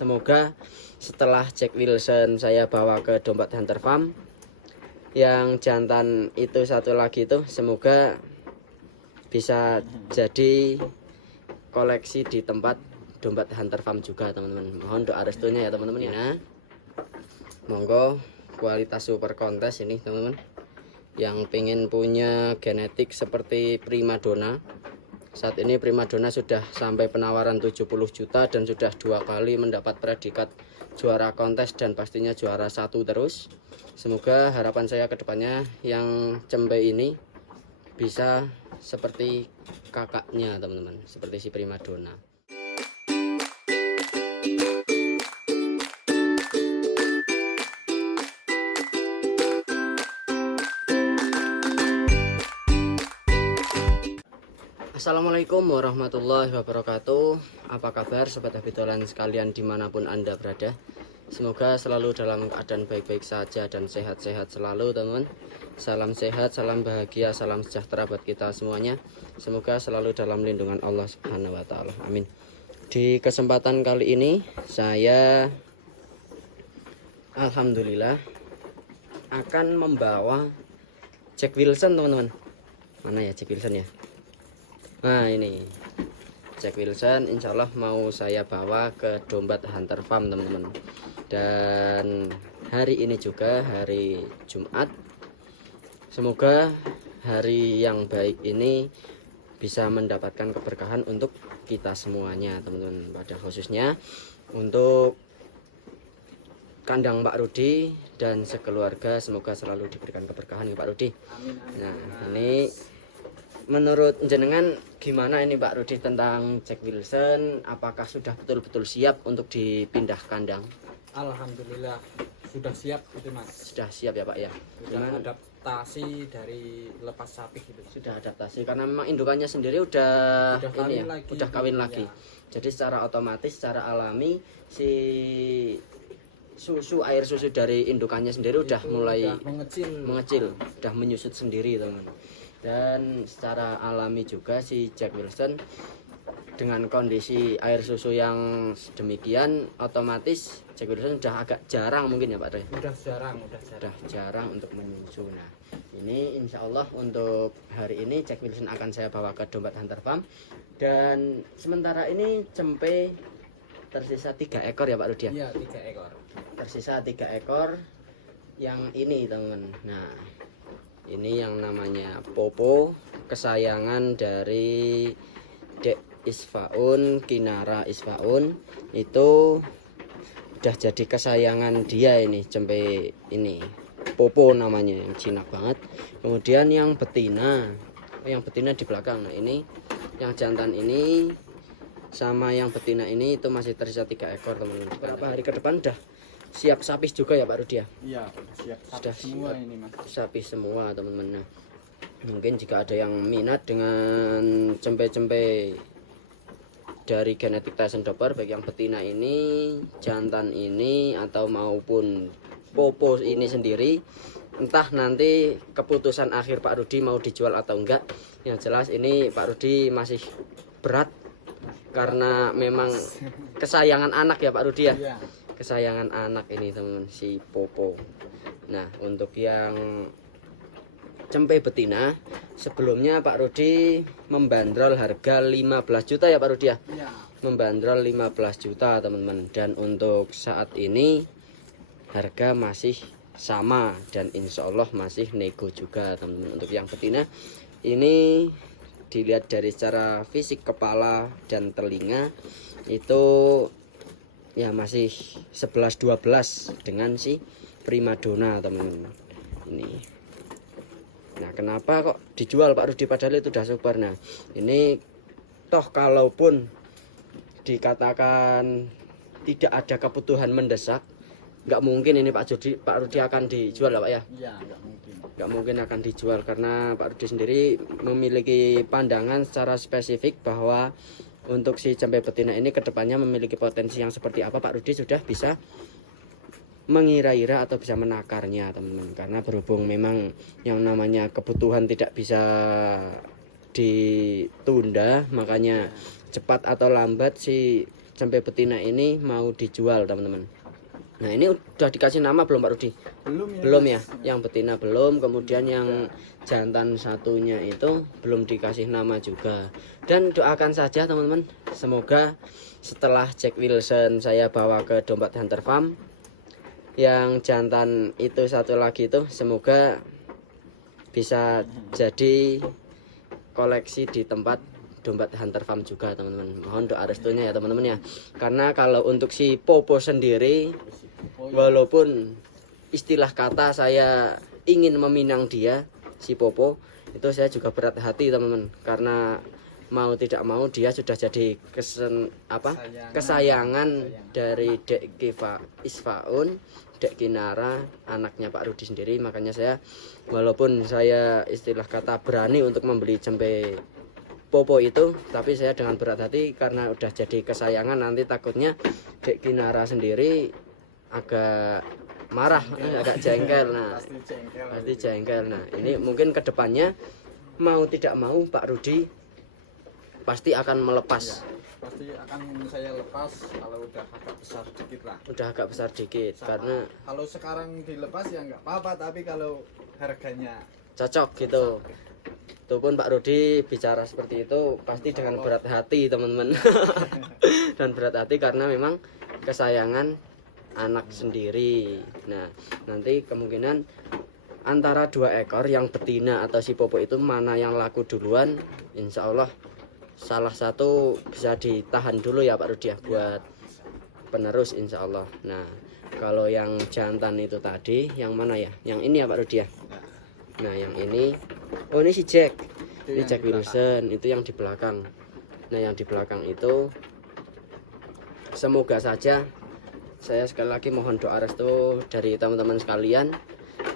Semoga setelah Jack Wilson saya bawa ke Dombat Hunter Farm, yang jantan itu satu lagi itu semoga bisa jadi koleksi di tempat Dombat Hunter Farm juga teman-teman. Mohon doa restunya ya teman-teman ya. Monggo kualitas super kontes ini teman-teman, yang pengen punya genetik seperti primadona. Saat ini primadona sudah sampai penawaran 70 juta dan sudah 2 kali mendapat predikat juara kontes dan pastinya juara 1 terus. Semoga harapan saya ke depannya yang cempe ini bisa seperti kakaknya teman-teman, seperti si primadona. Assalamualaikum warahmatullahi wabarakatuh. Apa kabar sobat habitolan sekalian dimanapun anda berada? Semoga selalu dalam keadaan baik-baik saja dan sehat-sehat selalu teman. Salam sehat, salam bahagia, salam sejahtera buat kita semuanya. Semoga selalu dalam lindungan Allah Subhanahu wa taala. Amin. Di kesempatan kali ini saya alhamdulillah akan membawa Jack Wilson teman-teman. Mana ya Jack Wilson ya? Nah ini Jack Wilson insya Allah mau saya bawa ke Dombat Hunter Farm teman-teman. Dan hari ini juga hari Jumat. Semoga hari yang baik ini bisa mendapatkan keberkahan untuk kita semuanya teman-teman. Pada khususnya untuk kandang Pak Rudi dan sekeluarga, semoga selalu diberikan keberkahan ya Pak Rudi. Amin, amin. Nah ini menurut jenengan gimana ini Pak Rudi tentang Jack Wilson? Apakah sudah betul-betul siap untuk dipindah kandang? Alhamdulillah sudah siap gitu Mas. Sudah siap ya Pak ya. Sudah Gimana? adaptasi dari lepas sapi gitu. Sudah adaptasi karena memang indukannya sendiri udah kawin ini ya, lagi. udah kawin Ya. lagi. Jadi secara otomatis, secara alami si susu, air susu dari indukannya sendiri udah Itu mulai udah mengecil, udah menyusut sendiri teman. Dan secara alami juga si Jack Wilson dengan kondisi air susu yang demikian, otomatis Jack Wilson udah agak jarang mungkin ya Pak Re? Udah jarang. Udah jarang untuk menyusu. Nah ini insya Allah untuk hari ini Jack Wilson akan saya bawa ke Dombat Hunter Farm. Dan sementara ini cempe tersisa 3 ekor ya Pak Rudi ya? Iya 3 ekor. Tersisa 3 ekor yang ini teman. Nah ini yang namanya Popo, kesayangan dari Dek Isfaun, Kinara Isfaun. Itu udah jadi kesayangan dia ini, cempe ini Popo namanya, yang jinak banget. Kemudian yang betina di belakang. Nah ini yang jantan ini sama yang betina ini itu masih tersisa 3 ekor teman-teman. Beberapa hari ke depan udah siap sapis juga ya Pak Rudi ya? Iya udah siap. Sudah semua siap. ini Mas. Sapi semua teman-teman. Nah, mungkin jika ada yang minat dengan cempe-cempe dari genetik Tyson Doppler, baik yang betina ini, jantan ini, atau maupun Popo ini sendiri, entah nanti keputusan akhir Pak Rudi mau dijual atau enggak. Yang jelas ini Pak Rudi masih berat karena memang kesayangan anak ya Pak Rudi ya. Iya. Kesayangan anak ini teman, si Popo. Nah untuk yang cempe betina sebelumnya Pak Rudi membandrol harga 15 juta ya Pak Rudi ya. Iya. Membandrol 15 juta teman-teman. Dan untuk saat ini harga masih sama dan insya Allah masih nego juga teman-teman. Untuk yang betina ini dilihat dari secara fisik kepala dan telinga itu ya masih 11-12 dengan si primadona teman-teman ini. Nah kenapa kok dijual Pak Rudi padahal itu udah super. Nah ini toh kalaupun dikatakan tidak ada kebutuhan mendesak, nggak mungkin ini Pak Rudi akan dijual lah Pak ya. Iya nggak mungkin. Nggak mungkin akan dijual karena Pak Rudi sendiri memiliki pandangan secara spesifik bahwa untuk si cempe betina ini kedepannya memiliki potensi yang seperti apa, Pak Rudi sudah bisa mengira-ira atau bisa menakarnya teman-teman. Karena berhubung memang yang namanya kebutuhan tidak bisa ditunda, makanya cepat atau lambat si cempe betina ini mau dijual teman-teman. Nah ini udah dikasih nama belum Pak Rudi? Belum ya, yang betina belum, kemudian yang jantan satunya itu belum dikasih nama juga. Dan doakan saja teman-teman, semoga setelah Jack Wilson saya bawa ke Domba Hunter Farm, yang jantan itu satu lagi itu semoga bisa jadi koleksi di tempat Domba Hunter Farm juga teman-teman. Mohon doa restunya ya teman-teman ya. Karena kalau untuk si Popo sendiri, walaupun istilah kata saya ingin meminang dia, si Popo, itu saya juga berat hati teman-teman. Karena mau tidak mau dia sudah jadi kesayangan dari Dek Isfaun, Dek Kinara, anaknya Pak Rudi sendiri. Makanya saya, walaupun saya istilah kata berani untuk membeli cempe Popo itu, tapi saya dengan berat hati karena udah jadi kesayangan, nanti takutnya Dek Kinara sendiri agak marah, agak jengkel. Nah, pasti jengkel. Nah, ini mungkin kedepannya mau tidak mau Pak Rudi pasti akan melepas. Pasti akan saya lepas kalau udah agak besar dikit lah. Udah agak besar dikit. Karena kalau sekarang dilepas ya nggak apa-apa, tapi kalau harganya cocok gitu. Itu pun Pak Rudi bicara seperti itu pasti dengan berat hati teman-teman. Dan berat hati karena memang kesayangan anak sendiri. Nah nanti kemungkinan antara 2 ekor yang betina atau si Popo itu mana yang laku duluan, insya Allah salah satu bisa ditahan dulu ya Pak Rudi ya, buat penerus insya Allah. Nah kalau yang jantan itu tadi yang mana ya, yang ini ya Pak Rudi ya. Nah yang ini, oh ini si Jack, ini Jack Wilson, itu yang di belakang. Nah yang di belakang itu semoga saja, saya sekali lagi mohon doa restu dari teman-teman sekalian,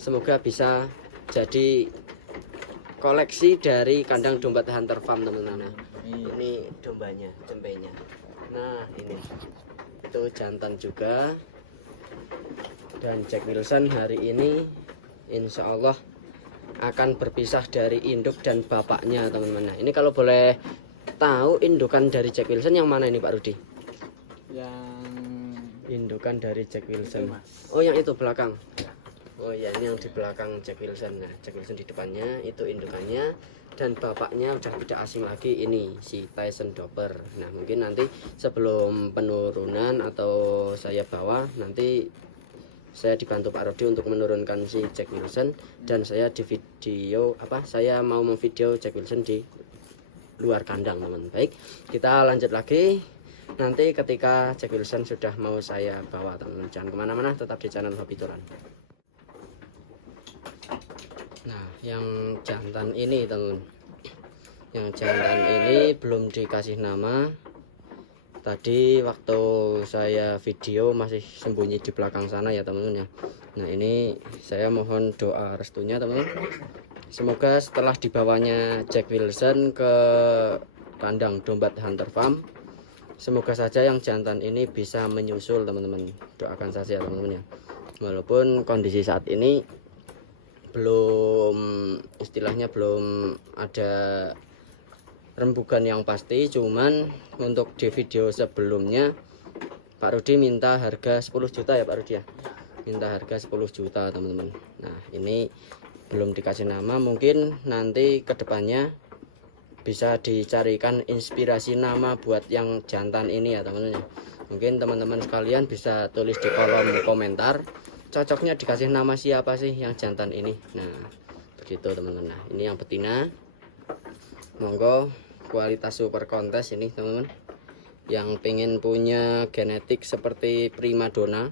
semoga bisa jadi koleksi dari kandang Domba Hunter Farm teman-teman. Ini dombanya, cempenya. Nah ini itu jantan juga. Dan Jack Wilson hari ini insya Allah akan berpisah dari induk dan bapaknya teman-teman. Nah ini kalau boleh tahu indukan dari Jack Wilson yang mana ini Pak Rudi? Yang indukan dari Jack Wilson. Itu, oh yang itu belakang. Oh ya ini yang di belakang Jack Wilson. Nah Jack Wilson di depannya itu indukannya, dan bapaknya udah tidak asing lagi, ini si Tyson Doper. Nah mungkin nanti sebelum penurunan atau saya bawa, nanti saya dibantu Pak Rodi untuk menurunkan si Jack Wilson, dan saya di video saya mau memvideo Jack Wilson di luar kandang teman. Baik, kita lanjut lagi nanti ketika Jack Wilson sudah mau saya bawa teman. Jangan kemana-mana, tetap di channel Hobi Turan. Nah yang jantan ini teman, yang jantan ini belum dikasih nama. Tadi waktu saya video masih sembunyi di belakang sana ya teman-teman ya. Nah ini saya mohon doa restunya teman-teman, semoga setelah dibawanya Jack Wilson ke kandang Domba Hunter Farm, semoga saja yang jantan ini bisa menyusul teman-teman. Doakan saja teman-teman ya. Walaupun kondisi saat ini belum, istilahnya belum ada rembugan yang pasti, cuman untuk di video sebelumnya Pak Rudi minta harga 10 juta ya Pak Rudi ya, minta harga 10 juta teman-teman. Nah ini belum dikasih nama, mungkin nanti kedepannya bisa dicarikan inspirasi nama buat yang jantan ini ya teman-teman. Mungkin teman-teman sekalian bisa tulis di kolom komentar cocoknya dikasih nama siapa sih yang jantan ini. Nah begitu teman-teman. Nah ini yang betina, monggo kualitas super kontes ini teman-teman. Yang pengen punya genetik seperti primadona,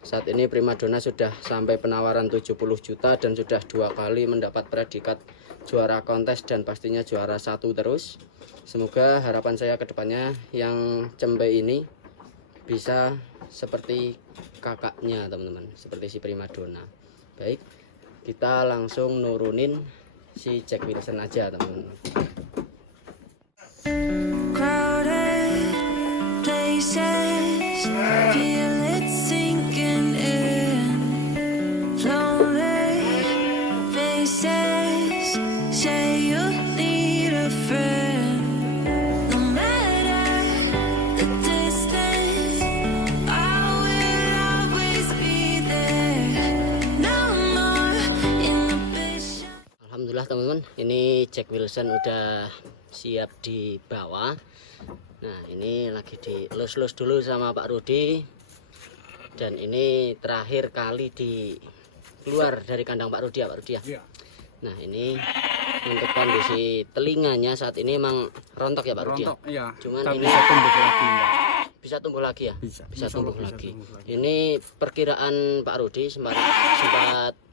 saat ini primadona sudah sampai penawaran 70 juta dan sudah 2 kali mendapat predikat juara kontes dan pastinya juara 1 terus. Semoga harapan saya kedepannya yang cempe ini bisa seperti kakaknya teman-teman, seperti si primadona. Baik, kita langsung nurunin si Jack Wilson aja teman-teman. Feel it sinking in. Lonely faces say you need a friend. No matter the distance. alhamdulillah teman-teman, ini Jack Wilson udah siap dibawa. Nah ini lagi dilus-lus dulu sama Pak Rudi, dan ini terakhir kali di keluar dari kandang Pak Rudi ya Pak Rudi ya. Iya. Nah ini untuk kondisi telinganya saat ini emang rontok ya Pak Rudi ya. Rontok, iya. Cuman Tapi ini bisa tumbuh lagi, Mbak. bisa tumbuh lagi ya. Bisa Bisa insya tumbuh Allah bisa lagi. tumbuh lagi. Ini perkiraan Pak Rudi sempat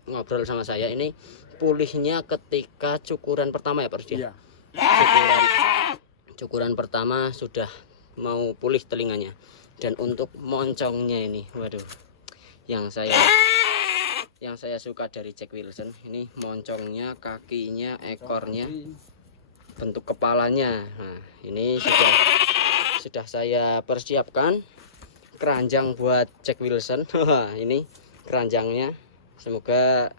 ngobrol sama saya, ini pulihnya ketika cukuran pertama ya Pak Rudi. Iya. Cukuran pertama sudah mau pulih telinganya. Dan untuk moncongnya ini, waduh, yang saya suka dari Jack Wilson ini moncongnya, kakinya, ekornya, bentuk kepalanya. Nah ini sudah saya persiapkan keranjang buat Jack Wilson. Ini keranjangnya, semoga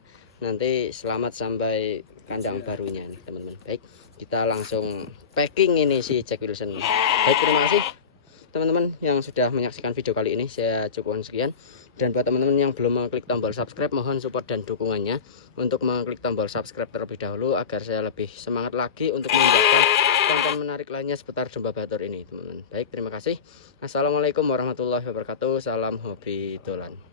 nanti selamat sampai kandang barunya nih teman-teman. Baik, kita langsung packing ini si Jack Wilson. Baik, terima kasih teman-teman yang sudah menyaksikan video kali ini. Saya cukupkan sekian, dan buat teman-teman yang belum mengklik tombol subscribe, mohon support dan dukungannya untuk mengklik tombol subscribe terlebih dahulu agar saya lebih semangat lagi untuk membuat konten menarik lainnya seputar domba Batur ini teman-teman. Baik, terima kasih. Assalamualaikum warahmatullahi wabarakatuh. Salam hobi dolan.